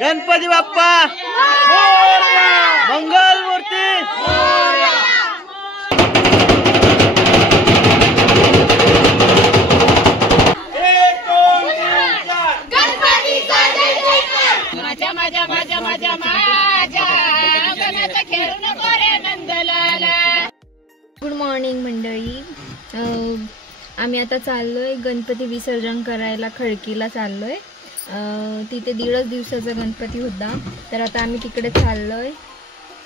गणपती बाप्पा मंगल मूर्ती। माझ्या माझ्या माझ्या माझ्या माझ्या गणाचा खेळू नको रे नंदलाला। गुड मॉर्निंग मंडळी, आम्ही आता चाललोय गणपती विसर्जन करायला, खडकीला चाललोय। तिथे 1.5 दिवसाचा गणपती होता, तर आता आम्ही तिकडे चाललोय।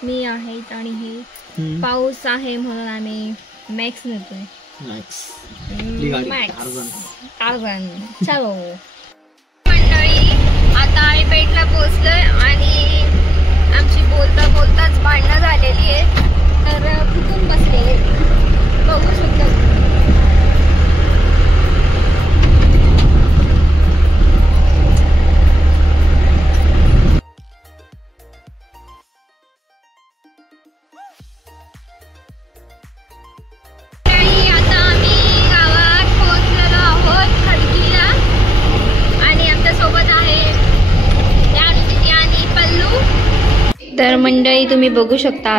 मी आहे आणि हे पाऊस आहे म्हणून आम्ही मॅक्स नेतोय। टार्झन चलो मंडळी, आता आम्ही पेठला पोहोचलोय आणि आमची बोलता बोलताच भांडणं झालेली आहे, तर फुटून बसलेले बघू शकतो। तर मंडळी तुम्ही बघू शकता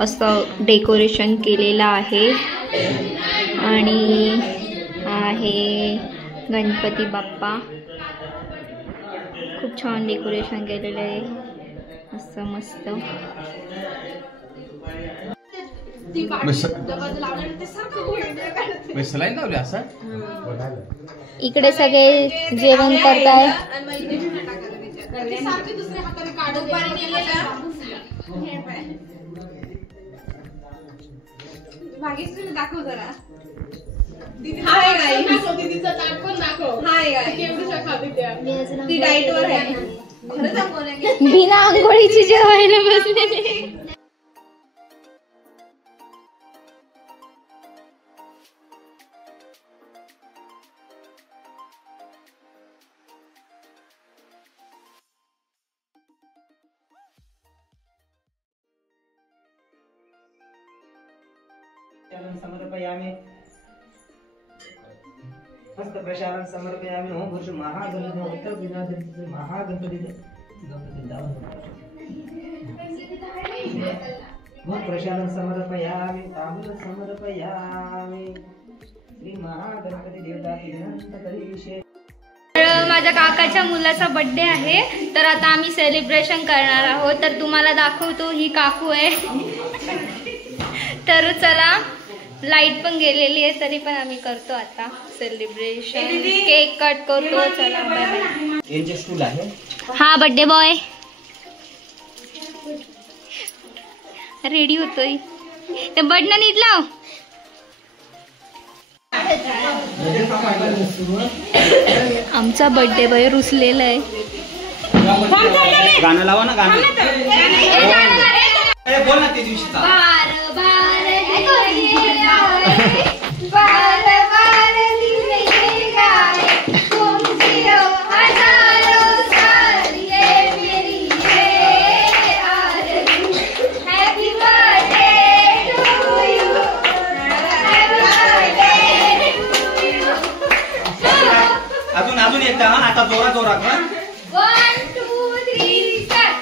असं डेकोरेशन केलेलं आहे आणि आहे गणपती बाप्पा। खूप छान डेकोरेशन केलेलं आहे, असं मस्त। इकडे सगळे जेवण करताय। दाखव जरा हाय गाईस, दीदीचा ताट पण दाखव। हाय गाईस, केवढं खाते त्या ती डाएट वर आहे। खरं सांगू बिना आंघोळीची जेवायला बसलेली। समर्पयामि हस्त प्रसारण समर्पयामि। ओम पुरुष महागणपति उत्तर विनायक महागणपति ओम प्रसारण समर्पयामि तांबूल समर्पयामि श्री महागणपति देवता विषय। माझ्या काकाच्या मुलाचा बर्थडे आहे, तर आता आम्ही सेलिब्रेशन करणार आहोत। तर तुम्हाला दाखवतो, ही काकू आहे। तर चला, लाईट पण गेलेली आहे तरी पण आम्ही करतो आता सेलिब्रेशन। केक कट करतो, चला बाय बाय। यांचे स्टूल आहे हा बर्थडे बॉय रेडी होतोय, ते बटन नीट लाव। आमचा बर्थडे बॉय रुसलेला आहे। गाणं लावा ना, गाणं बोल ना ते दिवशीचा। अजून एकदा, आता जोरा जोरात। 1 2 3 start.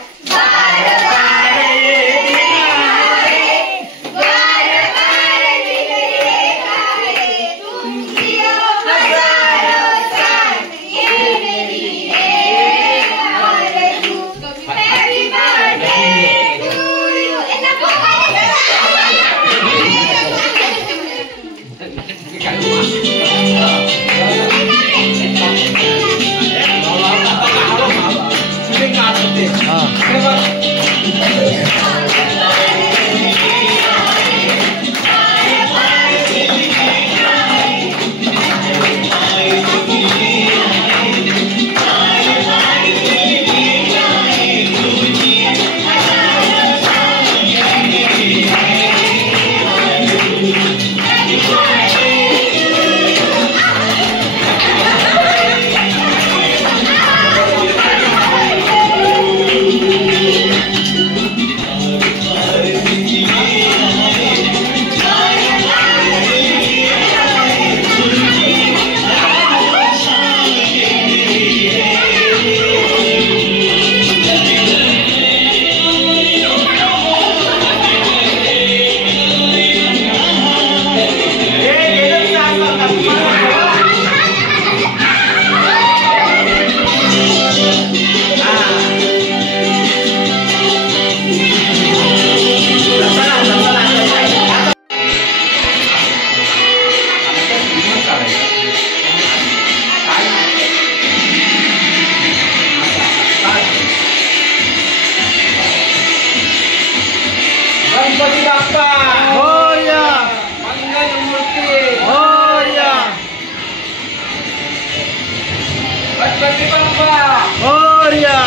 Morya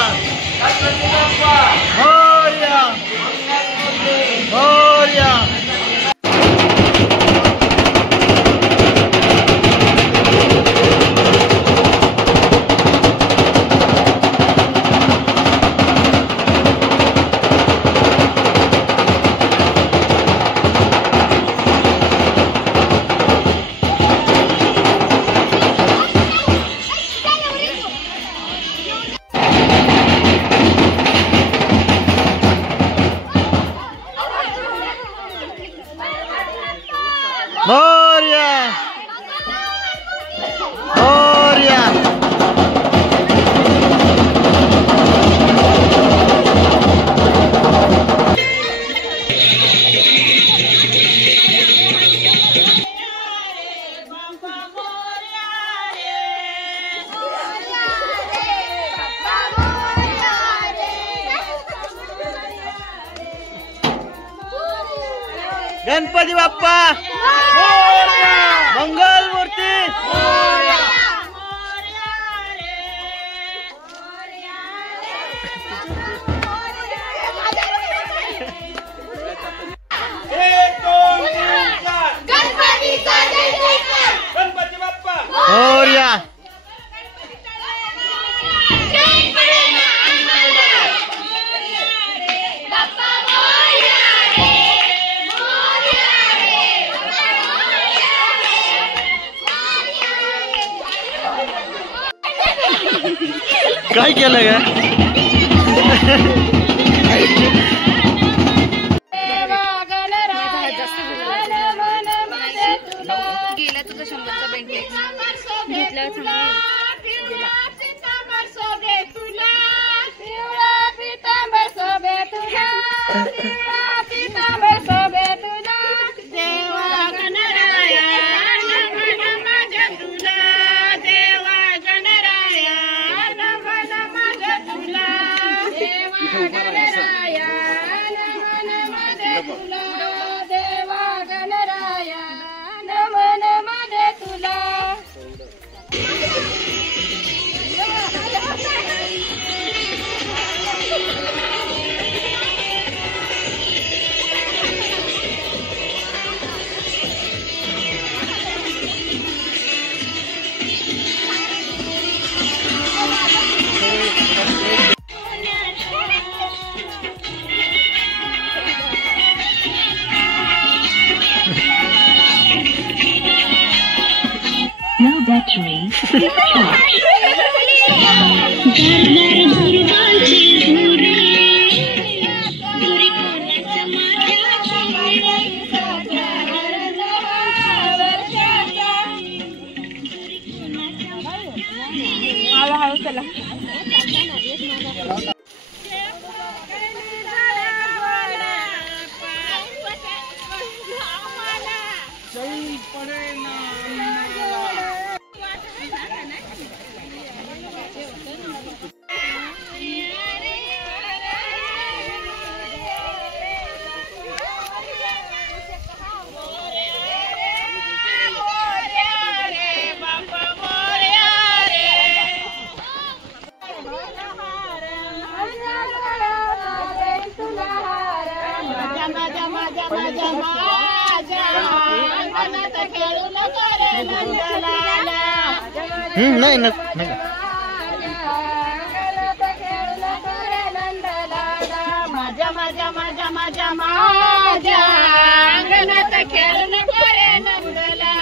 Morya Morya. Moria! Moria! Ganpati Bappa मंगल मूर्ती गणपती बाप्पा मोरया. काय केलं ग? गेला तुझा 100चा बेंटेक्स घेतल्यावर No battery. Charge. नाही नाही माझ्या माझ्या माझ्या माझ्या माझ्या अंगणात खेळून करे नंदलाला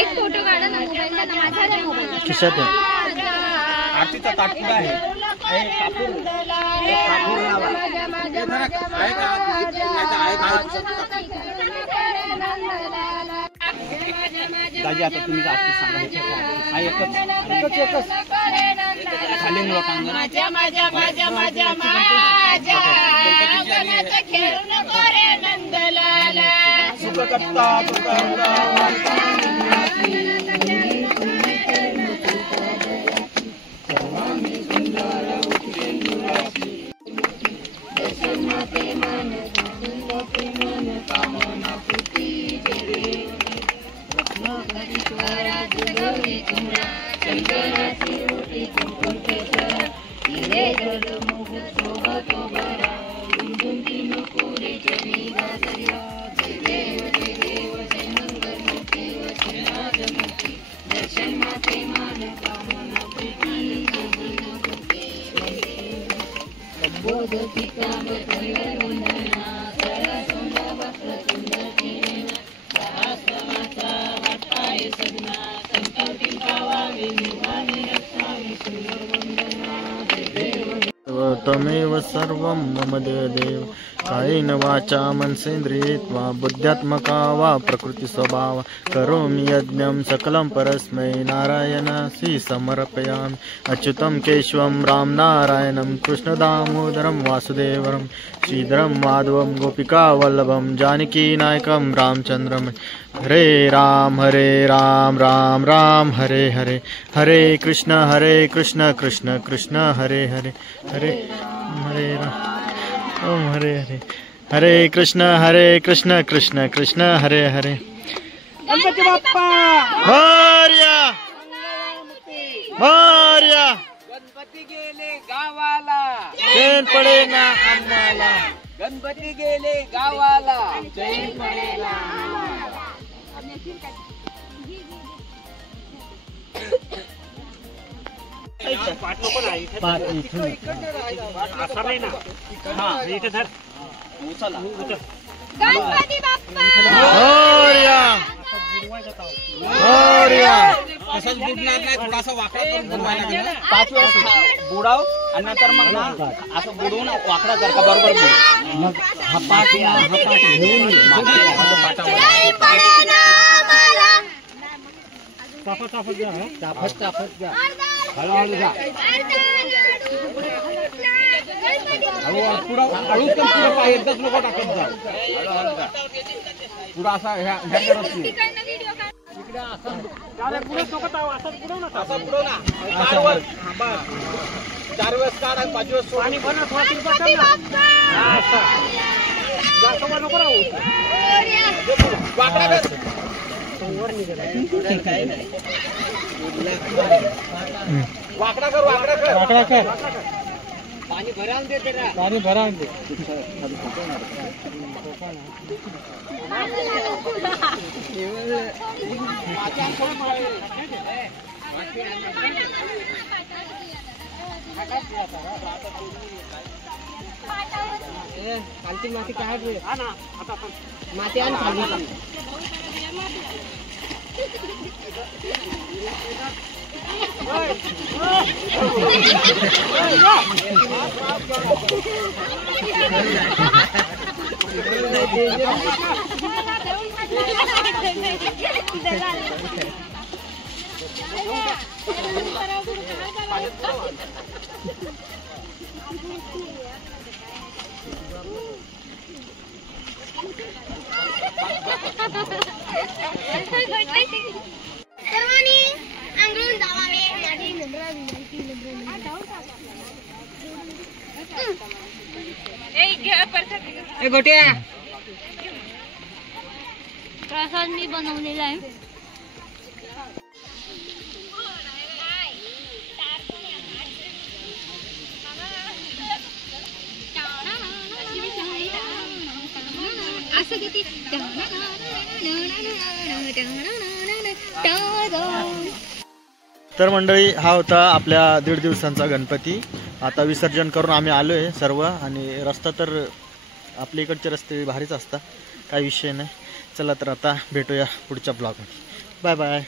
एक फोटो काढा ना मोबाईलला ना माझ्या मोबाईल खिशात आरतीचा ताटपुडा आहे दाजी आता तुम्ही आरती सांगायची हा एकच खाली लोकांना माझ्या माझ्या माझ्या माझ्या माझ्या अंगणात खेळू नको रे नंदलाला सुख करता तमेव सर्वं मम देव कायेन वाचा मनसेन्द्रियेत्वा बुद्ध्यात्मका वा प्रकृतिस्वभावा करोमि यज्ञं सकलं परस्मै नारायणस्य समर्पयामि अच्युतं केशवं राम नारायणं कृष्णदामोदरं वासुदेवं श्रीधरं माधवं गोपिकावल्लभं जानकीनायकं रामचन्द्रं हरे राम राम राम हरे हरे हरे कृष्ण कृष्ण कृष्ण हरे हरे हरे राम ओम हरे हरे हरे कृष्ण कृष्ण कृष्ण हरे हरे गणपती बाप्पा मोरया मोरया गणपती गेले गावाला चैन पडे ना आम्हाला गणपती गेले गावाला चैन पडेला गणपती बाप्पा मोरया मोरया असंच बुडणार नाही थोडासा वाकडा करून बुडवायला लागेल 5 वेळेस बुडाव आणि नंतर मग ना असं बुडवून वाकडा जर का बरोबर बुडव मग हा पाठ घेऊन चाफत जा हळूहळू जा हळूच पण पुढं पाय एकदाच नको टाकत जा हळूहळू जा पुढं असा ह्या करत नाही असं बुडव ना 4 वेळेस काढ आणि 5 वेळेस सोड वाकडा कर वाकडा कर पाणी भरावून दे तेरा पाणी भरावून दे खालची माती काय माती आण खाली सर्वांनी अंगळून धावावे गोट्या प्रसाद मी बनवलेला आहे. तर मंडळी हा होता आपल्या 1.5 दिवसांचा गणपती. आता विसर्जन करून आम्ही आलोय सर्व. आणि रस्ता तर आपल्या इकडचे रस्ते भारीच असतात, काही विषय नाही. चला तर आता भेटूया पुढच्या ब्लॉगमध्ये. Bye bye.